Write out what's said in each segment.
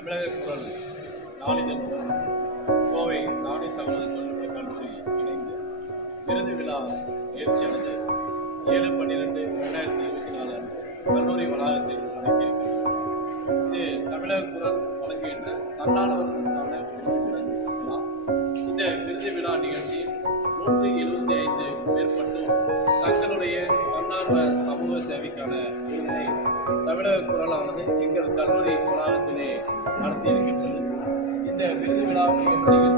தமிழக குரல் நாளிதழுடன் கோவை ராணி சகோதர தொழில்நுட்ப கல்லூரி இணைந்து விருது விழா நிகழ்ச்சியானது 7/12/2024 கல்லூரி வளாகத்தில் நடக்கிறது. இது தமிழக குரல் வழங்குகின்ற தன்னார்வலர்களுக்கான விருது விழா. இந்த விருது விழா நிகழ்ச்சியில் 175 மேற்பட்டோர் தங்களுடைய தன்னார்வ சமூக சேவைக்கான விருதினை தமிழக குரலானது எங்கள் கல்லூரி வளாகத்திலே நடத்தியிருக்கின்றது. இந்த விருது விழா நிகழ்ச்சியில்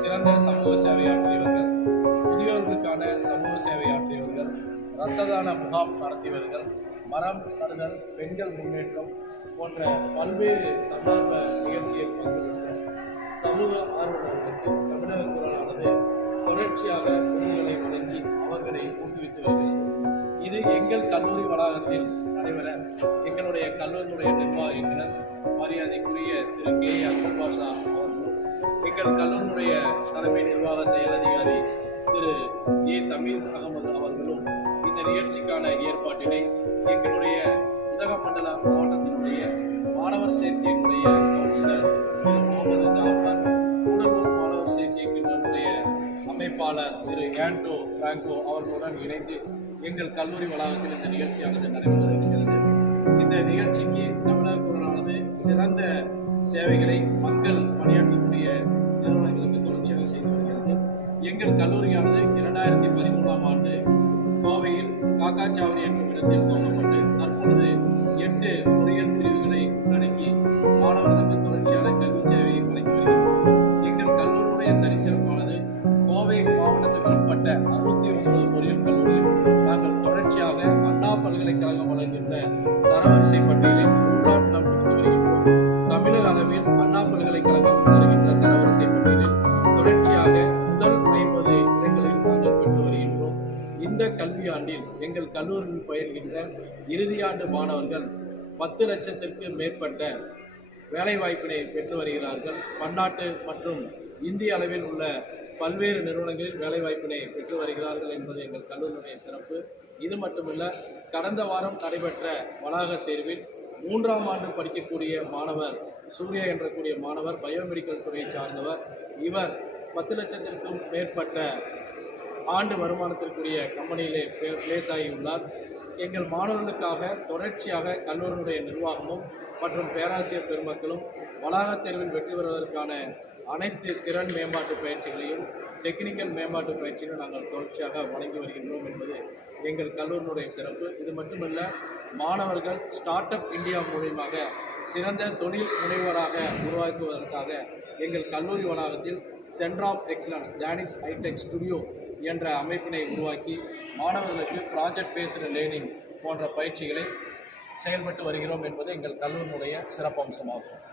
சிறந்த சமூக சேவையாற்றியவர்கள், முதியோர்களுக்கான சமூக சேவையாற்றியவர்கள், இரத்த தான முகாம் நடத்தியவர்கள், மரம் நடுதல், பெண்கள் முன்னேற்றம் போன்ற பல்வேறு தன்னார்வ நிகழ்ச்சியில் பங்கு கொண்ட சமூக ஆர்வலர்களுக்கு தமிழக குரலானது தொடர்ச்சியாக விருதுகளை வழங்கி அவர்களை ஊக்குவித்து வருகிறது. இது எங்கள் கல்லூரி வளாகத்தில் நடைபெற எங்களுடைய கல்லூரியுடைய நிர்வாக இயக்குனர் மரியாதைக்குரிய திரு கே அப்துல் பாஷா அவர்களும், எங்கள் கல்லூரியுடைய தலைமை நிர்வாக செயல் அதிகாரி திரு ஏ தமீஸ் அகமது அவர்களும் இந்த நிகழ்ச்சிக்கான ஏற்பாட்டினை எங்களுடைய உதகமண்டல மாவட்டத்தினுடைய மாணவர் சேர்க்கையினுடைய கவுன்சிலர் திரு முகமது ஜாஃபர், கூடலூர் மாணவர் சேர்க்கையினுடைய அமைப்பாளர் திரு ஆண்டோ பிராங்கோ அவர்களுடன் இணைந்து எங்கள் கல்லூரி வளாகத்தில் இந்த நிகழ்ச்சியானது நடைபெறுகிறது. இந்த நிகழ்ச்சிக்கு தமிழக குரலானது சிறந்த சேவைகளை மக்கள் பணியாற்றக்கூடிய நிறுவனங்களுக்கு தொடர்ச்சியாக செய்து வருகிறது. எங்கள் கல்லூரியானது 2013ஆம் ஆண்டு கோவையில் காக்காச்சாவடி என்னும் இடத்தில் துவங்கப்பட்டு தற்பொழுது 8 பொறியியல் பிரிவுகளை உள்ளடக்கி மாணவர்களுக்கு தொடர்ச்சியான கல்வி சேவையை வழங்கி வருகின்றோம். எங்கள் கல்லூரியுடைய தனிச்சிறப்பானது கோவை மாவட்டத்துக்கு உட்பட்ட 69 பொறியியல் கல்லூரியில் நாங்கள் தொடர்ச்சியாக அண்ணா பல்கலைக்கழகம் வழங்குகின்ற தரவரிசை பட்டியலில் 3ஆம் இடம் பிடித்து வருகின்றோம். தமிழக அளவில் அண்ணா பல்கலைக்கழகம் தருகின்ற தரவரிசை பட்டியலில் தொடர்ச்சியாக முதல் 50 இடங்களில் நாங்கள் பெற்று வருகின்றோம். இந்த கல்வியாண்டில் எங்கள் கல்லூரியில் பயில்கின்ற இறுதியாண்டு மாணவர்கள் 10 லட்சத்திற்கு மேற்பட்ட வேலைவாய்ப்பினை பெற்று வருகிறார்கள். பன்னாட்டு மற்றும் இந்திய அளவில் உள்ள பல்வேறு நிறுவனங்களில் வேலைவாய்ப்பினை பெற்று வருகிறார்கள் என்பது எங்கள் கல்லூரியுடைய சிறப்பு. இது மட்டுமல்ல, கடந்த வாரம் நடைபெற்ற வளாக தேர்வில் 3ஆம் ஆண்டு படிக்கக்கூடிய மாணவர் சூர்யா என்றக்கூடிய மாணவர் பயோமெடிக்கல் துறையை சார்ந்தவர். இவர் 10 லட்சத்திற்கும் மேற்பட்ட ஆண்டு வருமானத்திற்குரிய கம்பெனியிலே பிளேஸ் ஆகியுள்ளார். எங்கள் மாணவர்களுக்காக தொடர்ச்சியாக கல்லூரியினுடைய நிர்வாகமும் மற்றும் பேராசிரியர் பெருமக்களும் வளாக தேர்வில் வெற்றி பெறுவதற்கான அனைத்து திறன் மேம்பாட்டு பயிற்சிகளையும் டெக்னிக்கல் மேம்பாட்டு பயிற்சிகளையும் நாங்கள் தொடர்ச்சியாக வழங்கி வருகின்றோம் என்பது எங்கள் கல்லூரியினுடைய சிறப்பு. இது மட்டுமல்ல, மாணவர்கள் ஸ்டார்ட் அப் இந்தியா மூலியமாக சிறந்த தொழில் முனைவராக உருவாக்குவதற்காக எங்கள் கல்லூரி வளாகத்தில் centre of excellence Danish hitech studio என்ற அமைப்பினை உருவாக்கி மாணவர்களுக்கு ப்ராஜெக்ட் பேஸ்டு லேர்னிங் போன்ற பயிற்சிகளை செயல்பட்டு வருகிறோம் என்பது எங்கள் கல்லூரியினுடைய சிறப்பம்சமாகும்.